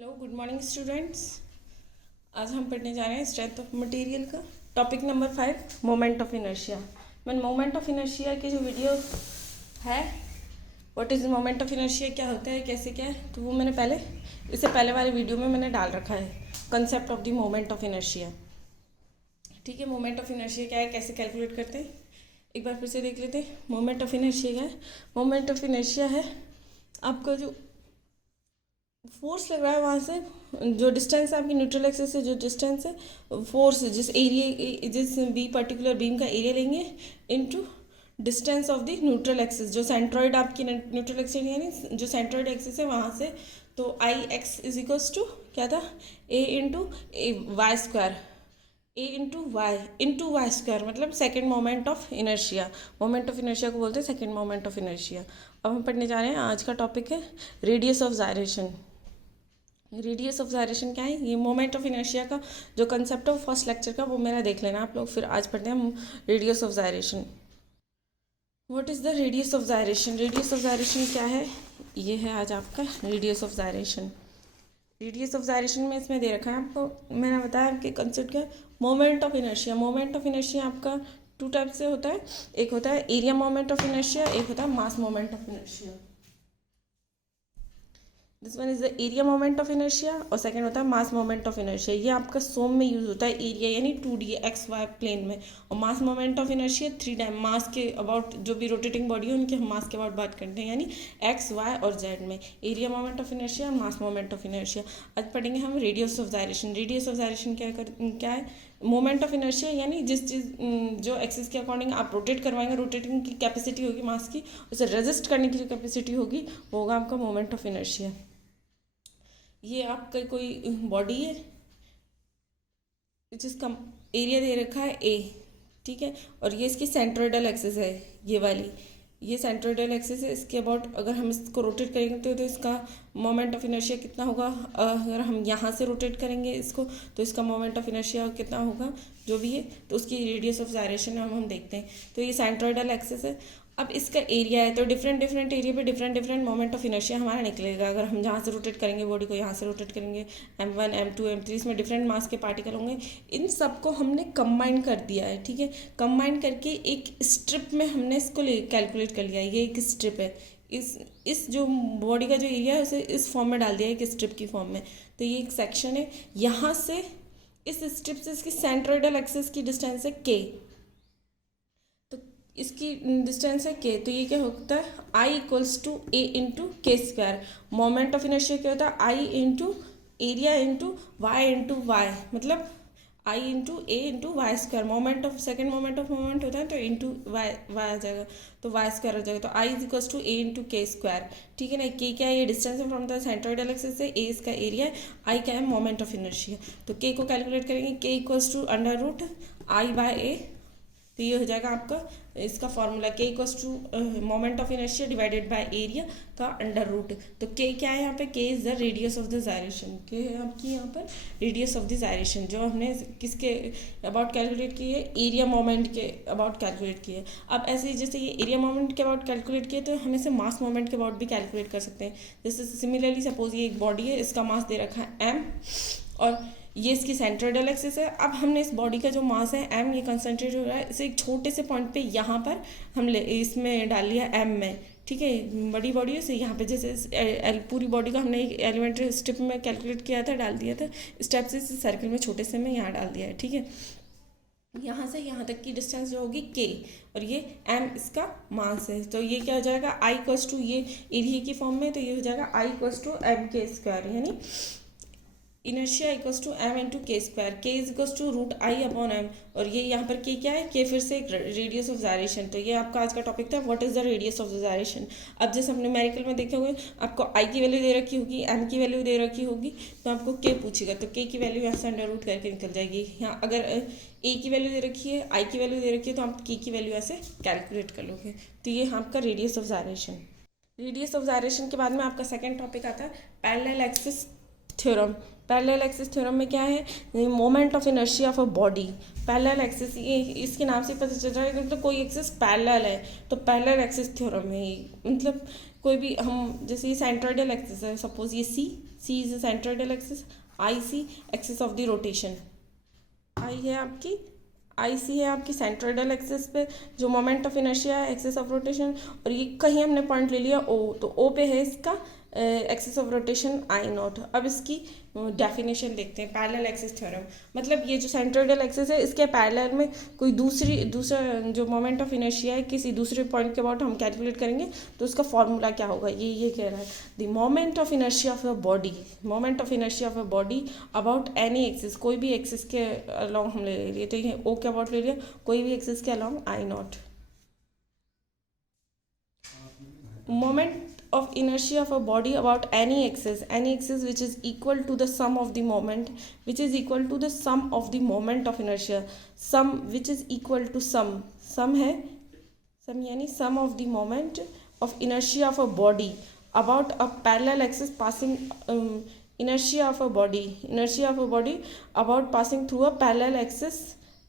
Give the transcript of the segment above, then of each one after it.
Hello good morning students. आज हम पढ़ने जा रहे हैं स्ट्रेंथ ऑफ मटेरियल का topic number 5 moment of inertia. मैंने मोमेंट ऑफ इनर्शिया की जो वीडियो है what is moment of inertia, क्या होता है, कैसे क्या है, तो वो मैंने इससे पहले वाले वीडियो में मैंने डाल रखा है concept of the moment of inertia. ठीक है, मोमेंट ऑफ इनर्शिया क्या है, कैसे कैलकुलेट करते हैं, एक बार फिर से देख लेते हैं। मोमेंट ऑफ इनर्शिया क्या है? मोमेंट ऑफ इनर्शिया है आपका जो फोर्स लग रहा है वहाँ से, जो डिस्टेंस है आपकी न्यूट्रल एक्सिस से, जो डिस्टेंस है फोर्स जिस बी पर्टिकुलर बीम का एरिया लेंगे into distance of the neutral axis, जो सेंट्रॉइड आपकी न्यूट्रल एक्सिस यानी जो सेंट्रॉइड एक्सिस है वहाँ से। तो I x is equals to क्या था, ए इंटू वाई स्क्वायर, ए इंटू वाई स्क्वायर, मतलब second moment of inertia. Moment of inertia को बोलते हैं सेकेंड मोमेंट ऑफ इनर्शिया। अब हम पढ़ने जा रहे हैं, आज का टॉपिक है radius of gyration. Radius of gyration क्या है? ये मोमेंट ऑफ इनर्शिया का जो कंसेप्ट है फर्स्ट लेक्चर का वो मेरा देख लेना आप लोग। फिर आज पढ़ते हैं radius of gyration. What is the radius of gyration? Radius of gyration क्या है? ये है आज आपका radius of gyration. Radius of gyration में इसमें दे रखा है आपको, मैंने बताया आपके कंसेप्ट क्या, moment of inertia. Moment of inertia आपका टू टाइप से होता है, एक होता है एरिया मोमेंट ऑफ इनर्शिया, एक होता है मास moment of inertia. This one is the area moment of inertia और सेकंड होता है मास मोमेंट ऑफ इनर्शिया। ये आपका सोम में यूज होता है, एरिया यानी 2D एक्स वाई प्लेन में, और मास moment of inertia 3 time mass के अबाउट, जो भी रोटेटिंग बॉडी है उनके हम मास के अबाउट बात करते हैं, यानी एक्स वाई और जेड में। Area moment of inertia, mass moment of inertia. आज पढ़ेंगे हम radius of gyration. Radius of gyration क्या है? मोमेंट ऑफ इनर्शिया यानी जिस चीज़ जो एक्सिस के अकॉर्डिंग आप रोटेट करवाएंगे, रोटेटिंग की कैपेसिटी होगी मास की, उसे रेजिस्ट करने की जो कैपेसिटी होगी वो होगा आपका मोमेंट ऑफ इनर्शिया। ये आपका कोई बॉडी है जिसका एरिया दे रखा है ए, ठीक है, और ये इसकी सेंट्रोइडल एक्सिस है, ये वाली, ये सेंट्रोइडल एक्सिस है। इसके अबाउट अगर हम इसको रोटेट करेंगे तो इसका मोमेंट ऑफ इनर्शिया कितना होगा? अगर हम यहाँ से रोटेट करेंगे इसको तो इसका मोमेंट ऑफ इनर्शिया कितना होगा, जो भी है, तो उसकी रेडियस ऑफ जायरेशन हम देखते हैं। तो ये सेंट्रोइडल एक्सिस है। अब इसका एरिया है तो डिफरेंट एरिया पे डिफरेंट मोमेंट ऑफ इनर्शिया हमारा निकलेगा। अगर हम जहाँ से रोटेट करेंगे बॉडी को, यहाँ से रोटेट करेंगे, M1 M2 M3, इसमें डिफरेंट मास के पार्टिकल होंगे। इन सबको हमने कंबाइन कर दिया है, ठीक है, कंबाइन करके एक स्ट्रिप में हमने इसको कैलकुलेट कर लिया है। ये एक स्ट्रिप है, इस जो बॉडी का जो एरिया है उसे इस फॉर्म में डाल दिया है, एक स्ट्रिप की फॉर्म में। तो ये एक सेक्शन है, यहाँ से इस स्ट्रिप से इसकी सेंट्रोइडल एक्सिस की डिस्टेंस है k, इसकी डिस्टेंस है k। तो ये क्या होता है, I equals to a into के स्क्वायर। मोमेंट ऑफ इनर्शिया क्या होता है, I into area into y, मतलब I into a into y square. Moment of second moment होता है तो इंटू वाई आ जाएगा, तो वाई स्क्वायर हो जाएगा। तो I is equals to a into के स्क्वायर, ठीक है ना। के क्या है, ये डिस्टेंस है फ्रॉम द सेंट्रोइडल एक्सिस से, ए इसका एरिया है, आई क्या है, मोमेंट ऑफ इनर्शिया। तो के को कैलकुलेट करेंगे, k equals to under root I by a, तो ये हो जाएगा आपका इसका formula, k equals to moment of inertia divided by area का अंडर रूट। तो के क्या है यहाँ पे, k is the radius of the gyration. K है आपकी यहाँ पर रेडियस ऑफ द जायरेशन, जो हमने किसके अबाउट कैलकुलेट की है, एरिया मोमेंट के अबाउट कैलकुलेट की है। अब ऐसे जैसे ये एरिया मोमेंट के अबाउट कैलकुलेट किए तो हम इसे मास मोमेंट के अबाउट भी कैलकुलेट कर सकते हैं। जैसे सिमिलरली सपोज ये एक बॉडी है, इसका मास दे रखा है m, और ये इसकी सेंट्रोइडल एक्सिस है। अब हमने इस बॉडी का जो मास है m, ये कंसनट्रेट हो रहा है, इसे एक छोटे से पॉइंट पे यहाँ पर हम इसमें डाल लिया m में, ठीक है, बड़ी बॉडी है इसे यहाँ पे, जैसे पूरी बॉडी का हमने एक एलिमेंट्री स्टेप में कैलकुलेट किया था, डाल दिया था, स्टेप से सर्कल में छोटे से में यहाँ डाल दिया है, ठीक है। यहाँ से यहाँ तक की डिस्टेंस जो होगी k, और ये m इसका मास है। तो ये क्या हो जाएगा, आई इक्वल्स टू, ये एरिया की फॉर्म में, तो ये हो जाएगा I equals to M K square, यानी inertia equals to M into के square, K is equals to root I upon M, और ये यहाँ पर के क्या है, के फिर से एक रेडियस ऑफ जायरेशन। तो ये आपका आज का टॉपिक था, what is the radius of the gyration. अब जैसे हमने न्यूमेरिकल में देखे हुए, आपको आई की वैल्यू दे रखी होगी, एम की वैल्यू दे रखी होगी, तो आपको के पूछेगा, तो के की वैल्यू यहाँ से अंडर रूट करके निकल जाएगी। यहाँ अगर ए की वैल्यू दे रखी है, आई की वैल्यू दे रखी है, तो आप के की वैल्यू ऐसे कैलकुलेट कर लोगे। तो ये आपका radius of gyration. Radius of gyration के बाद में आपका सेकेंड टॉपिक आता है parallel axis theorem. Parallel axis theorem में क्या है, moment of inertia of a body. Parallel axis, ये इसके नाम से पता चल रहा है कि मतलब कोई एक्सिस पैरेलल है, तो पैरेलल एक्सिस थ्योरम है ये, मतलब कोई भी हम जैसे ये सेंट्रोइडल एक्सिस है, सपोज ये c is centroidal axis, I c axis of the rotation, I है आपकी, आई सी है आपकी सेंट्रोइडल एक्सिस पे जो मोमेंट ऑफ इनर्शिया है, एक्सिस ऑफ रोटेशन, और ये कहीं हमने पॉइंट ले लिया ओ, तो ओ पे है इसका axis of rotation I not. अब इसकी डेफिनेशन देखते हैं, पैरेलल एक्सिस थ्योरम। मतलब ये जो सेंट्रोइडल एक्सिस है इसके पैरेलल में कोई दूसरा जो मोमेंट ऑफ इनर्शिया है किसी दूसरे पॉइंट के अबाउट हम कैलकुलेट करेंगे तो उसका फॉर्मूला क्या होगा, ये कह रहा है the moment of inertia of a body, moment of inertia of a body about any axis, कोई भी एक्सिस के अलॉन्ग हम ले लिए, तो ये ओ के अबाउट ले लिया, कोई भी एक्सिस के along I not. Moment of inertia of a body about any axis which is equal to the sum of the moment, which is equal to the sum of the moment of inertia, sum which is equal to sum है, sum यानी sum of the moment of inertia of a body about a parallel axis passing inertia of a body about passing through a parallel axis,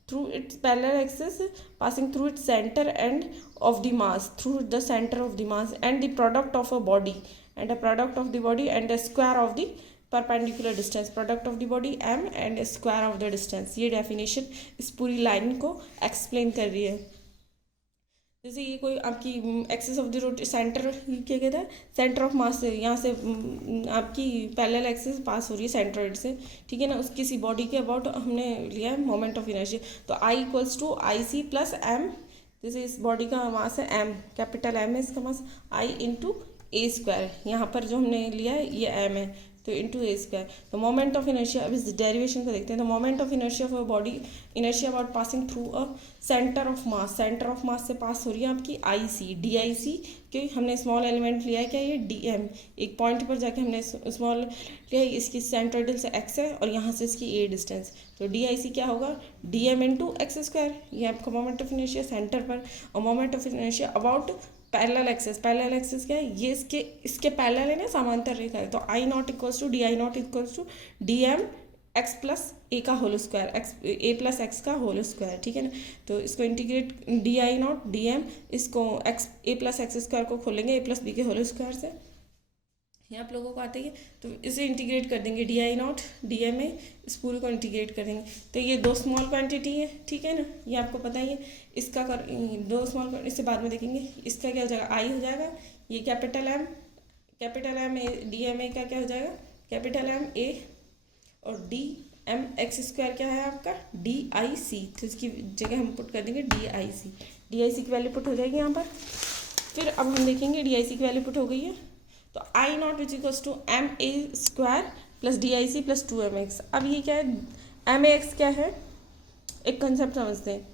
through its parallel axis passing through its center and of the mass, through the center of the mass, and the product of a body and a product of the body and a square of the perpendicular distance, product of the body m and a square of the distance। ये definition इस पूरी line को explain कर रही है। जैसे ये कोई आपकी axis of the rot centre, क्या कहता है, सेंटर ऑफ मास से यहाँ से आपकी पैरेलल एक्सिस पास हो रही है सेंट्रॉइड से, ठीक है ना, उस किसी बॉडी के अबाउट हमने लिया है मोमेंट ऑफ इनर्शिया, तो I equals to I c plus m, जैसे इस बॉडी का मास है एम, कैपिटल एम है इसका मास, आई इंटू ए स्क्वायर, यहाँ पर जो हमने लिया है ये एम है तो इंटू ए स्क्वायर। तो मोमेंट ऑफ इनर्शिया, अब इस डेरिवेशन को देखते हैं। तो moment of inertia of a body, inertia about passing through a centre of mass, centre of mass से पास हो रही है आपकी आई सी, डी आई सी, क्योंकि हमने स्मॉल एलिमेंट लिया है क्या, ये डी एम, एक पॉइंट पर जाके हमने स्मॉल लिया है, इसकी सेंट्रोइडल से एक्स है और यहाँ से इसकी ए डिस्टेंस, तो डी आई सी क्या होगा, D M into X square, ये आपका मोमेंट ऑफ इनर्शिया सेंटर पर, और moment of inertia about parallel axis, parallel axis क्या है, ये इसके पैरेलल है ना, समांतर रेखा है, तो I naught equals to d I naught equals to d m x plus a का whole square, x a plus x का होल स्क्वायर, ठीक है ना। तो इसको integrate d I naught D m, इसको x a plus x square को खोलेंगे ए प्लस बी के होल स्क्वायर से, ये आप लोगों को आते ही है, तो इसे इंटीग्रेट कर देंगे D I naught D M A, इस पूरे को इंटीग्रेट कर देंगे, तो ये दो स्मॉल क्वांटिटी है, ठीक है ना, ये आपको पता ही है, इसका कर दो स्मॉल, इससे बाद में देखेंगे, इसका क्या हो जाएगा, आई हो जाएगा, ये capital M A D M A का क्या हो जाएगा, कैपिटल एम ए, और डी एम एक्स स्क्वायर क्या है आपका, डी आई सी, तो इसकी जगह हम पुट कर देंगे डी आई सी की वैल्यू पुट हो जाएगी यहाँ पर। फिर अब हम देखेंगे डी आई सी की वैल्यू पुट हो गई है, तो I naught which equals to m a square plus d I c plus 2mx। अब ये क्या है, एम ए एक्स क्या है, एक कंसेप्ट समझते हैं,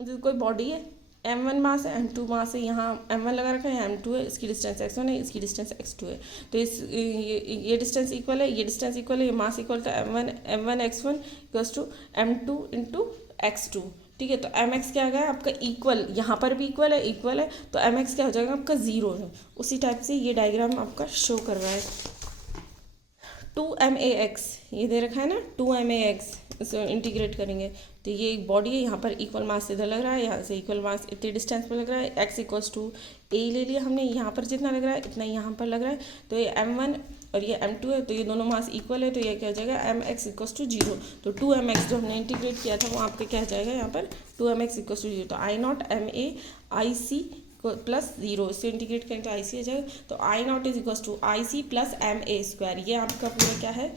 जैसे कोई बॉडी है, m1 मास है, m2 मास है, यहाँ m1 लगा रखा है, m2 है, इसकी डिस्टेंस x1 है, इसकी डिस्टेंस x2 है, तो ये डिस्टेंस इक्वल है, ये डिस्टेंस इक्वल है, ये mass equal to m1 x1 equals to m2 into x2, ठीक है। तो mx क्या आ गया आपका इक्वल, यहाँ पर भी इक्वल है, तो mx क्या हो जाएगा आपका 0 है। उसी टाइप से ये डायग्राम आपका शो कर रहा है, 2max ये दे रखा है ना, 2max, इसे इंटीग्रेट करेंगे तो ये एक बॉडी है, यहाँ पर इक्वल मास इधर लग रहा है, यहाँ से इक्वल मास इतनी डिस्टेंस पर लग रहा है, x इक्वल्स टू ए ले लिया हमने, यहाँ पर जितना लग रहा है इतना यहाँ पर लग रहा है, तो ये m1 और ये m2 है, तो ये दोनों मास इक्वल है, तो ये क्या हो जाएगा mx इक्वल्स टू 0, तो 2mx जो हमने इंटीग्रेट किया था वो आपके क्या हो जाएगा यहाँ पर 2mx इक्वल्स टू 0, तो I naught m a I c plus 0, इससे इंटीग्रेट करें तो आई सी आ जाएगा, तो I naught is equals to I c plus m a square, ये आपका पूरा क्या है,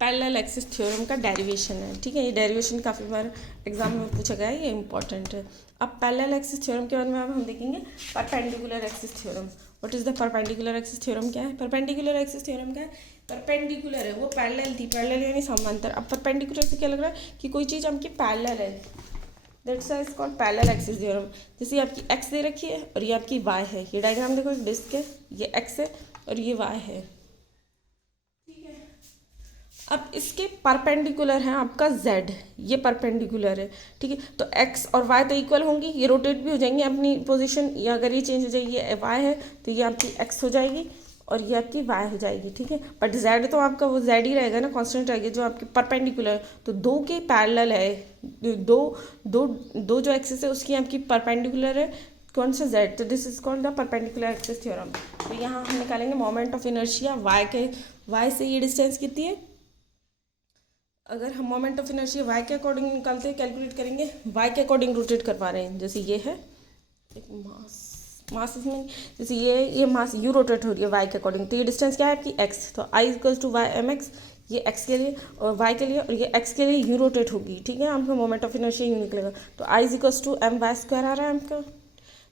पैरेलल एक्सिस थ्योरम का डेरिवेशन है, ठीक है। ये डेरिवेशन काफ़ी बार एग्जाम में पूछा गया है, ये इंपॉर्टेंट है। अब पैरेलल एक्सिस थ्योरम के बारे में अब हम देखेंगे perpendicular axis theorem. What is the perpendicular axis theorem, क्या है परपेंडिकुलर एक्सिस थ्योरम, क्या है, परपेंडिकुलर है, वो पैरेलल थी, पैरेलल यानी समांतर। अब परपेंडिकुलर से क्या लग रहा है कि कोई चीज़ आपकी पैरेलल है, that's why it's called parallel axis theorem. जैसे आपकी एक्स दे रखी है और ये आपकी वाई है, ये डायग्राम देखो, एक डिस्क है, ये एक्स है और ये वाई है, ठीक है। अब इसके परपेंडिकुलर है आपका z, ये परपेंडिकुलर है, ठीक है। तो x और y तो इक्वल होंगी, ये रोटेट भी हो जाएंगे अपनी पोजीशन, या अगर ये चेंज हो जाएगी, ये y है तो ये आपकी x हो जाएगी और ये आपकी y हो जाएगी, ठीक है। बट z तो आपका वो z ही रहेगा ना, कांस्टेंट रहेगा, जो आपके परपेंडिकुलर, तो दो के पैरेलल है, दो जो एक्सिस है उसकी आपकी परपेंडिकुलर है, कौन सा z, तो this is called the perpendicular axis theorem. तो यहाँ हम निकालेंगे मोमेंट ऑफ इनर्शिया y से ये डिस्टेंस कितनी है। अगर हम मोमेंट ऑफ इनर्शिया y के अकॉर्डिंग निकालते हैं, कैलकुलेट करेंगे, y के अकॉर्डिंग रोटेट कर पा रहे हैं। जैसे ये है एक मास इसमें, जैसे ये मास यू रोटेट हो रही है y के अकॉर्डिंग, तो ये डिस्टेंस क्या है आपकी x, तो I equals to Y M X, ये x के लिए और y के लिए, और ये x के लिए यू रोटेट होगी, ठीक है। आपका मोमेंट ऑफ इनर्शिया यू निकलेगा, तो I is equals to m y square आ रहा है आपका,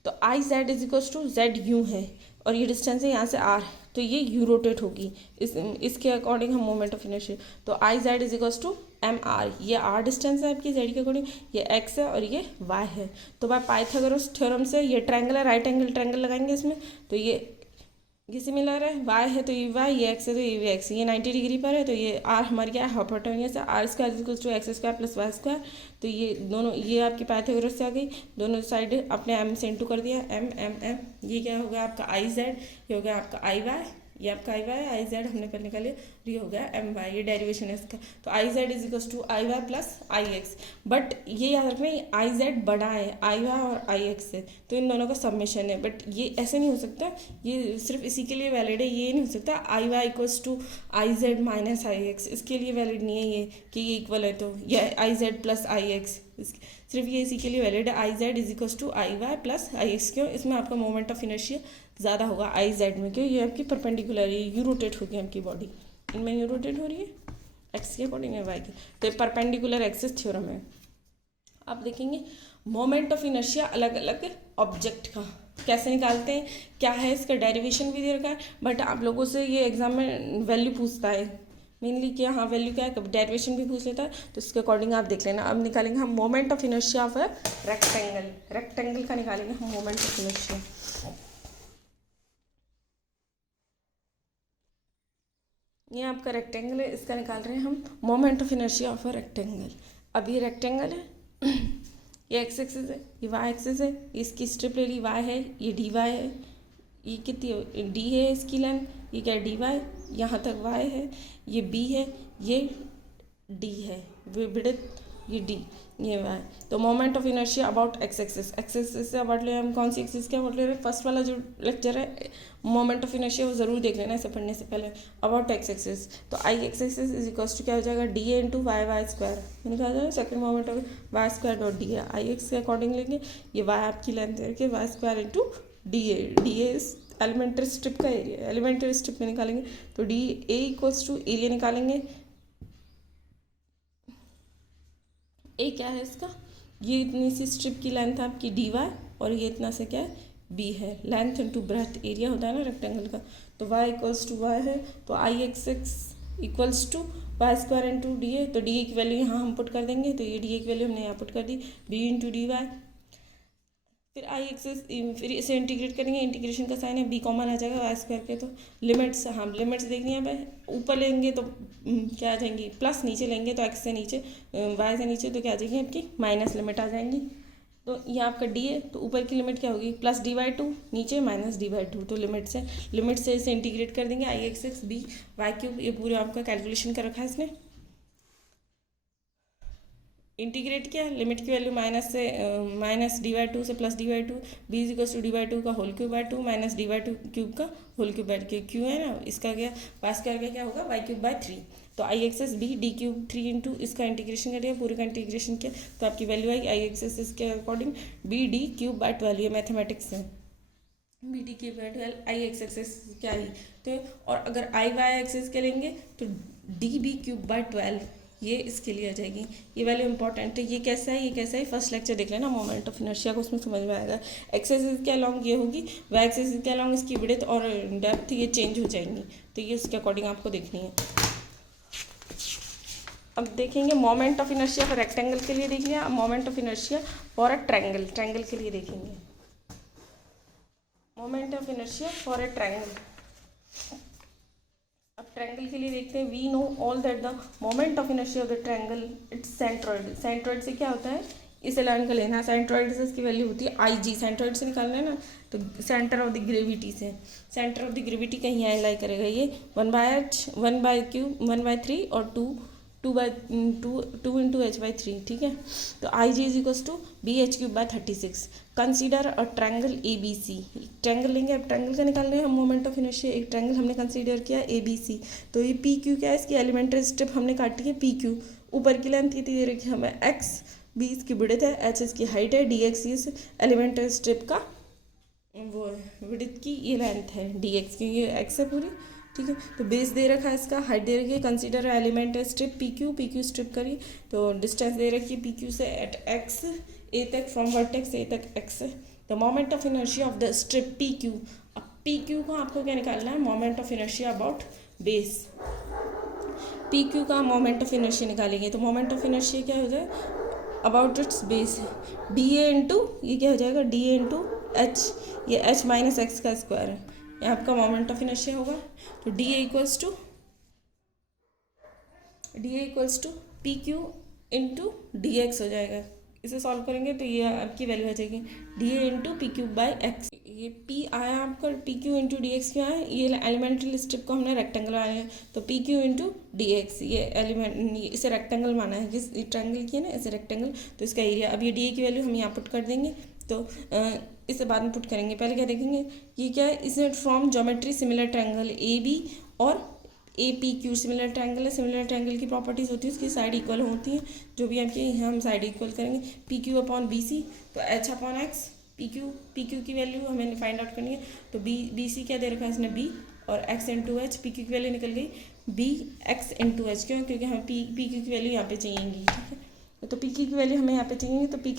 तो I Z is equals to z u है, और ये डिस्टेंस है यहाँ से आर, तो ये यू रोटेट होगी, इसके अकॉर्डिंग हम मोमेंट ऑफ इनर्शिया, तो I Z is equals to M R, ये आर डिस्टेंस है आपकी जेड के अकॉर्डिंग, ये एक्स है और ये वाई है। तो बाय पाइथागोरस थ्योरम से ये ट्रायंगल है, राइट एंगल ट्रायंगल लगाएंगे इसमें, तो ये सिमिलर है, वाई है तो ये वाई, ये एक्स है तो ये भी एक्स, ये 90 डिग्री पर है, तो ये आर हमारी क्या है हाइपोटेन्यूस है, R square equals to X square plus Y square, तो ये दोनों ये आपकी पाइथागोरस से आ गई, दोनों साइड अपने एम से इंटू कर दिया, एम एम एम, ये क्या हो गया आपका आई जेड, ये हो गया आपका आई वाई, ये आपका आई वाई आई जेड हमने कर निकाले, ये हो गया एम वाई, ये डेरिवेशन है इसका, तो I Z is equals to I Y plus I X, but ये याद रखना आई जेड बड़ा है आई वाई और आई एक्स से, तो इन दोनों का सबमिशन है, बट ये ऐसे नहीं हो सकता, ये सिर्फ इसी के लिए वैलिड है, ये नहीं हो सकता I Y equals to I Z minus I X, इसके लिए वैलिड नहीं है ये कि ये इक्वल है, तो ये I Z plus I X, सिर्फ ये इसी के लिए वैलिड है, I Z is equals to I Y plus I X, क्यों, इसमें आपका मोमेंट ऑफ इनर्शिया ज़्यादा होगा आई जेड में, क्यों, ये आपकी परपेंडिकुलर है, यू रोटेट होगी आपकी बॉडी, इनमें यू रोटेट हो रही है एक्स के अकॉर्डिंग है वाई की, तो ये परपेंडिकुलर एक्सिस थ्योरम है। आप देखेंगे मोमेंट ऑफ इनर्शिया अलग अलग ऑब्जेक्ट का कैसे निकालते हैं, क्या है इसका डेरिवेशन भी दे रखा है, बट आप लोगों से ये एग्जाम में वैल्यू पूछता है मेनली कि हाँ वैल्यू क्या है, कभी डेरिवेशन भी पूछ लेता है, तो इसके अकॉर्डिंग आप देख लेना। अब निकालेंगे हम moment of inertia of rectangle का निकालेंगे हम मोमेंट ऑफ इनर्शिया। ये आपका रेक्टेंगल है, इसका निकाल रहे हैं हम moment of inertia of a rectangle. अब ये रेक्टेंगल है, ये एक्स एक्सिस है, ये वाई एक्सिस है, इसकी स्ट्रिप ले ली वाई है, ये डी वाई है, ये कितनी डी है इसकी लेंथ, ये क्या डी वाई, यहाँ तक वाई है, ये बी है, ये डी है विड्थ, ये डी, ये वाई, तो moment of inertia about X axis say about ले, हम कौन सी एक्सिस के अबाउट ले रहे हैं, फर्स्ट वाला जो लेक्चर है मोमेंट ऑफ इनर्शिया वो जरूर देख लेना इसे पढ़ने से पहले, अबाउट एक्स एक्सिस, तो I X axis is equals to क्या हो जाएगा D A into Y Y square, मैंने कहा जाएगा second moment of Y square dot D A, I X के अकॉर्डिंग लेंगे, ये वाई आपकी लेंथ करके Y square into D A elementary strip का एरिया, एलिमेंट्री स्ट्रिप में निकालेंगे, तो D A equals to area निकालेंगे, ए क्या है इसका, ये इतनी सी स्ट्रिप की लेंथ है आपकी डी वाई, और ये इतना से क्या है बी है, लेंथ इंटू ब्रेथ एरिया होता है ना रेक्टेंगल का, तो वाई इक्वल्स टू वाई है, तो I X X equals to Y square into D A, तो डी ए की वैल्यू यहाँ हम पुट कर देंगे, तो ये डी ए की वैल्यू हमने यहाँ पुट कर दी बी इंटू डी वाई, फिर आई एक्सेस, फिर इसे इंटीग्रेट करेंगे, इंटीग्रेशन का साइन है बी कॉमन आ जाएगा वाई स्क्वायर के, तो लिमिट्स, हाँ लिमिट्स देखनी है भाई, ऊपर लेंगे तो क्या आ जाएंगी प्लस, नीचे लेंगे तो एक्स से नीचे वाई से नीचे तो क्या आ जाएगी आपकी माइनस लिमिट आ जाएंगी, तो ये आपका डी है, तो ऊपर की लिमिट क्या होगी प्लस डी बाई टू, नीचे माइनस डी बाई टू, तो लिमिट से इसे इंटीग्रेट कर देंगे, I X X B Y cube, ये पूरे आपका कैलकुलेशन कर रखा है इसने, इंटीग्रेट किया, लिमिट की value minus D by two से plus D by two, B is equals to D by two का whole cube by two minus D by two cube का होल क्यूब बाई क्यू है ना, इसका क्या Y square का क्या होगा वाई क्यूब बाई थ्री, तो I axis B D cube three into इसका इंटीग्रेशन करिए, पूरे का इंटीग्रेशन किया तो आपकी वैल्यू आई आई एक्सेस इसके according B D cube by twelve, ये मैथमेटिक्स है, B D cube by twelve I X axis क्या आई, तो और अगर आई वाई एक्सेस के लेंगे तो D B cube by twelve, ये इसके लिए आ जाएगी, ये वैल्यू इंपॉर्टेंट है, ये कैसा है ये कैसा है, फर्स्ट लेक्चर देख लेना मोमेंट ऑफ इनर्शिया को, उसमें समझ में आएगा, एक्सेस के अलॉन्ग ये होगी, वाई एक्सेस के अलॉन्ग इसकी विड्थ और डेप्थ ये चेंज हो जाएंगी, तो ये उसके अकॉर्डिंग आपको देखनी है। अब देखेंगे moment of inertia for rectangle के लिए देख लिया, अब moment of inertia for a triangle के लिए देखेंगे, moment of inertia for a triangle. अब ट्रायंगल के लिए देखते हैं, we know all that the moment of inertia of the triangle its centroid, centroid से क्या होता है इसे लर्न कर लेना, सेंट्रॉइड से इसकी वैल्यू होती है आई जी, सेंट्रॉइड से निकालना है ना, तो सेंटर ऑफ द ग्रेविटी से, सेंटर ऑफ द ग्रेविटी कहीं यहाँ लाई करेगा ये 1/3 और 2 two into H by three, ठीक है। तो I G is equals to B H cube by 36। Consider a triangle A B C. Triangle लेंगे, अब ट्रायंगल का निकाल रहे हैं हम मोमेंट ऑफ इनर्शिया। एक ट्रायंगल हमने कंसीडर किया ए बी सी, तो ये पी क्यू क्या है, इसकी एलिमेंट्री स्ट्रिप हमने काटी है पी क्यू। ऊपर की लेंथ कितनी दे रखी है हमें एक्स, बी इसकी विड्थ है, एच इसकी हाइट है, डी एक्स इस एलिमेंट्री स्ट्रिप का वो विड्थ की ये लेंथ है डी एक्स की, ये एक्स है पूरी, ठीक है। तो बेस दे रखा है, इसका हाइट दे रखी है। Consider element strip P Q strip करी, तो डिस्टेंस दे रखी है पी क्यू से एट एक्स ए तक, फ्रॉम वर्टेक्स ए तक एक्स है। The moment of inertia of the strip P Q. अब पी क्यू को आपको क्या निकालना है, moment of inertia about base. P Q का मोमेंट ऑफ इनर्शिया निकालेंगे, तो मोमेंट ऑफ इनर्शिया क्या हो जाए, about it's base, D A into ये क्या हो जाएगा, डी ए इंटू एच, ये एच माइनस एक्स का स्क्वायर है, ये आपका मोमेंट ऑफ इनर्शिया होगा। तो D A equals to P Q into D X हो जाएगा। इसे सॉल्व करेंगे तो ये आपकी वैल्यू आ जाएगी D A into P Q by x. ये पी आया आपका, P Q into D x क्यों आया, ये एलिमेंट्री स्ट्रिप को हमने रेक्टेंगल बनाया है, तो P Q into D x, ये एलिमेंट इसे रेक्टेंगल माना है, जिस ट्रायंगल की है ना इसे रेक्टेंगल, तो इसका एरिया। अब ये डी ए की वैल्यू हम यहाँ पुट कर देंगे, तो इसे बाद में पुट करेंगे। पहले क्या देखेंगे, ये क्या है, इसे from geometry similar triangle A B और A P Q similar triangle है। सिमिलर ट्रायंगल की प्रॉपर्टीज़ होती है उसकी साइड इक्वल होती हैं, जो भी आपके हम साइड इक्वल करेंगे। P Q upon B C, तो H upon X, P Q की वैल्यू हमें फाइंड आउट करनी है, तो बी सी क्या दे रखा है इसने बी, और x into H, P Q की वैल्यू निकल गई बी एक्स इंटू एच, क्यों, क्योंकि हमें पी क्यू की वैल्यू यहाँ पे चाहिएगी, ठीक है। तो पी क्यू की वैल्यू हमें यहाँ पे चाहिए, तो पी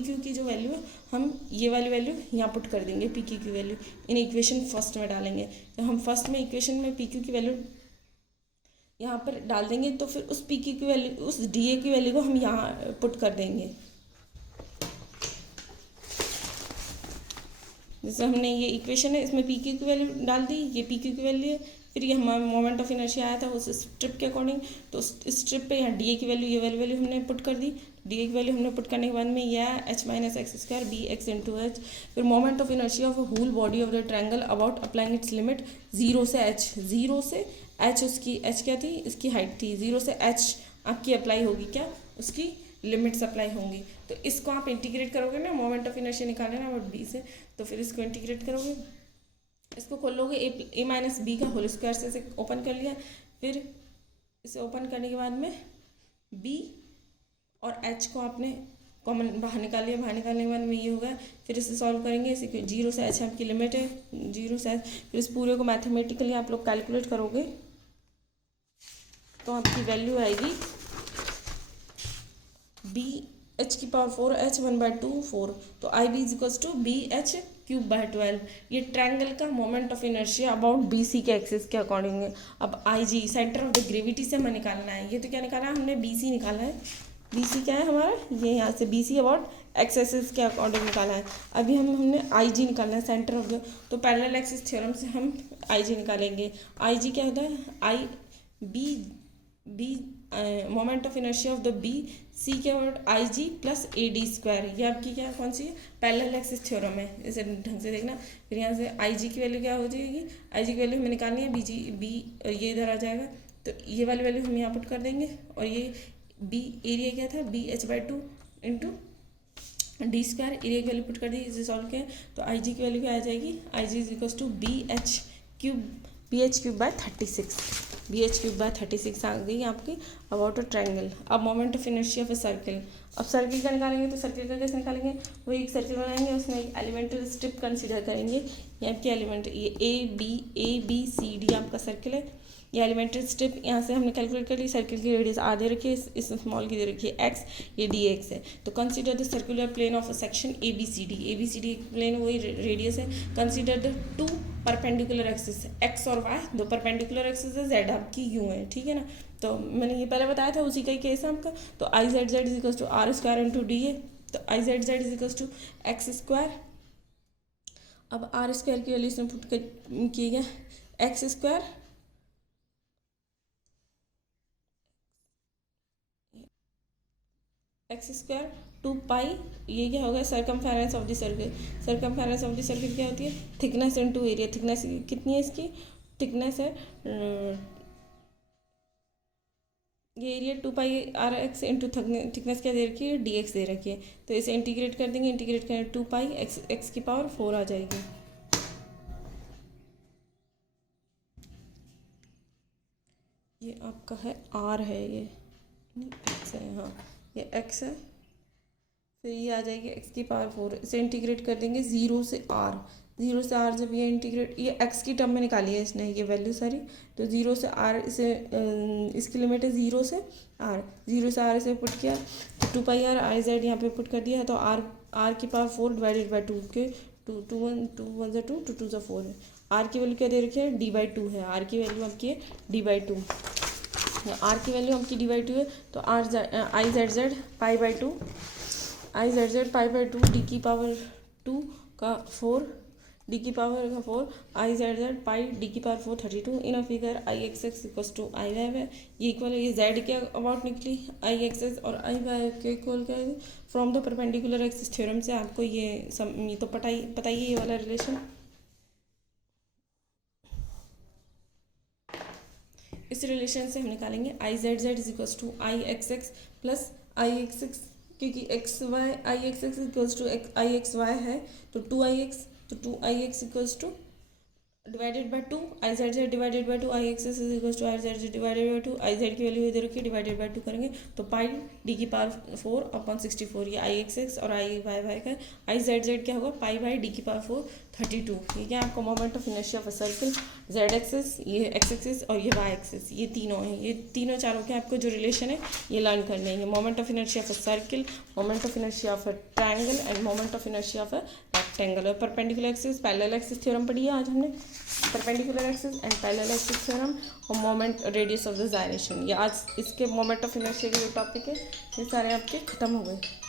क्यू की जो वैल्यू है हम ये वाली वैल्यू यहाँ पुट कर देंगे, पी क्यू की वैल्यू इन इक्वेशन फर्स्ट में डालेंगे। तो हम फर्स्ट में इक्वेशन में पी क्यू की वैल्यू यहाँ पर डाल देंगे, तो फिर उस पी क्यू की वैल्यू, उस डी ए की वैल्यू को हम यहाँ पुट कर देंगे। जैसे हमने ये इक्वेशन है, इसमें पी क्यू की वैल्यू डाल दी, ये पी क्यू की वैल्यू है, फिर ये हमारा मोमेंट ऑफ इनर्शिया आया था उस स्ट्रिप के अकॉर्डिंग, तो उस स्ट्रिप पे यहाँ डी ए की वैल्यू, ये वैल्यू हमने पुट कर दी। डी ए की वैल्यू हमने पुट करने के बाद में यह H minus X square B X into H. फिर moment of inertia of whole body of the triangle about applying its limit zero से एच, उसकी एच क्या थी, इसकी हाइट थी, जीरो से एच आपकी अप्लाई होगी, क्या उसकी लिमिट्स अप्लाई होंगी। तो इसको आप इंटीग्रेट करोगे ना, मोमेंट ऑफ इनर्शिया निकालना ना अबाउट बी से, तो फिर इसको इंटीग्रेट करोगे, इसको खोलोगे ए माइनस बी का होल स्क्वायर से इसे ओपन कर लिया। फिर इसे ओपन करने के बाद में बी और एच को आपने कॉमन बाहर निकाल लिया, बाहर निकालने के बाद में ये होगा। फिर इसे सॉल्व करेंगे, इसे जीरो से एच आपकी लिमिट है, जीरो से एच। फिर इस पूरे को मैथमेटिकली आप लोग कैलकुलेट करोगे तो आपकी वैल्यू आएगी बी एच की पावर 4 एच 1/2 4, तो I B is equals to B H cube by 12। ये ट्रायंगल का moment of inertia about B C के एक्सिस के अकॉर्डिंग है। अब I G centre of the gravity से हमें निकालना है। ये तो क्या निकाला है हमने, बी सी निकाला है। बी सी क्या है हमारा, ये यहाँ से B C about X axis के अकॉर्डिंग निकाला है। अभी हमने आई जी निकालना है सेंटर ऑफ द, तो पैरेलल एक्सिस थ्योरम से हम आई जी निकालेंगे। आई जी क्या होता है, I B moment of inertia of the B C के about I G plus A D square. ये आपकी क्या कौन सी है, पैरेलल एक्सिस थ्योरम है, इसे ढंग से देखना। फिर यहाँ से आई जी की वैल्यू क्या हो जाएगी, आई जी की वैल्यू हमें निकालनी है, बी ये इधर आ जाएगा, तो ये वाली वैल्यू हम यहाँ पुट कर देंगे। और ये बी एरिया क्या था, B H by 2 into D square, area की वैल्यू पुट कर दी, इसे सॉल्व किया तो आई जी की वैल्यू क्या आ जाएगी, I G is equals to B H cube by 36, B H cube by 36 आ गई आपकी अबाउट अ ट्रायंगल। अब moment of inertia of a circle, अब सर्किल का निकालेंगे, तो सर्किल का कैसे निकालेंगे, वो एक सर्किल बनाएंगे, उसमें एक एलिमेंट्री स्ट्रिप कंसीडर करेंगे। ये आपकी एलिमेंट, ये ए बी सी डी आपका सर्किल है। ये एलिमेंट्री स्ट्रिप यहाँ से हमने कैलकुलेट कर ली, सर्किल की रेडियस आर दे रखी है, इस स्मॉल की दे रखी है एक्स, ये डी एक्स है। तो consider the circular plane of a section A B C D plane वही रेडियस है। Consider the two perpendicular axis, X और वाई दो परपेंडिकुलर एक्सिस है, जेड आपकी यू है, ठीक है ना। तो मैंने ये पहले बताया था, उसी का ही केस है आपका। तो I Z Z is equals to R square into D A, तो I Z Z is equals to X square. अब आर स्क्वायर की वैल्यू इसमें पुट किए गया, X square X square 2 pi, ये क्या होगा, circumference of the circle. Circumference of the circle क्या होती है, थिकनेस इनटू एरिया। थिकनेस कितनी है इसकी, थिकनेस है ये एरिया 2πr(x) इंटू थिकनेस क्या दे रखी है, dx दे रखी है। तो इसे इंटीग्रेट कर देंगे, इंटीग्रेट करें 2π(x⁴ आ जाएगी। ये आपका है r है, ये x है, हाँ ये x है, फिर ये आ जाएगी x⁴। इसे इंटीग्रेट कर देंगे 0 से r, 0 से r जब ये इंटीग्रेट, ये x की टर्म में निकाली है इसने ये वैल्यू सारी, तो 0 से r इसे इसकी लिमिट है 0 से r, 0 से r इसे पुट किया तो 2πr i z यहाँ पे पुट कर दिया है, तो r⁴ डिवाइडेड बाई 2 के 2 1 2 2 2 4 है। r की वैल्यू क्या दे रखी है, d/2 है, r की वैल्यू आपकी है d/2, r की वैल्यू आपकी d/2 है। तो i z z π/2 i z z π/2 d⁴ का 4 d⁴ i z z pi d⁴ 32 in a figure i x x equals to i y y। ये इक्वल है, ये z के अबाउट निकली i x x और i y के equal क्या है, from the perpendicular axis theorem से आपको ये तो पता ही ये वाला रिलेशन। इस रिलेशन से हम निकालेंगे i z z is equals to i x x plus i x x, क्योंकि x y i x x equals to i x y है, तो 2ix, तो 2ix equals to divided by 2 i z z divided by 2 i x x is equals to i z z divided by 2, i z की value इधर रखी divided by 2 करेंगे तो पाई d⁴/64, ये i x x और i y y का, i z z क्या होगा पाई बाई d⁴ 32। ठीक है, आपको moment of inertia of a circle z axis, ये x एक्सिस और ये y एक्सिस, ये तीनों हैं, ये तीनों चारों के आपको जो रिलेशन है ये लर्न कर लेंगे। Moment of inertia of a circle, moment of inertia of a triangle and moment of inertia of a rectangle. और perpendicular axis, parallel axis theorem पढ़ी है आज हमने, perpendicular axis and parallel axis theorem और moment radius of the gyration. ये आज इसके moment of inertia के जो टॉपिक है ये सारे आपके खत्म हो गए।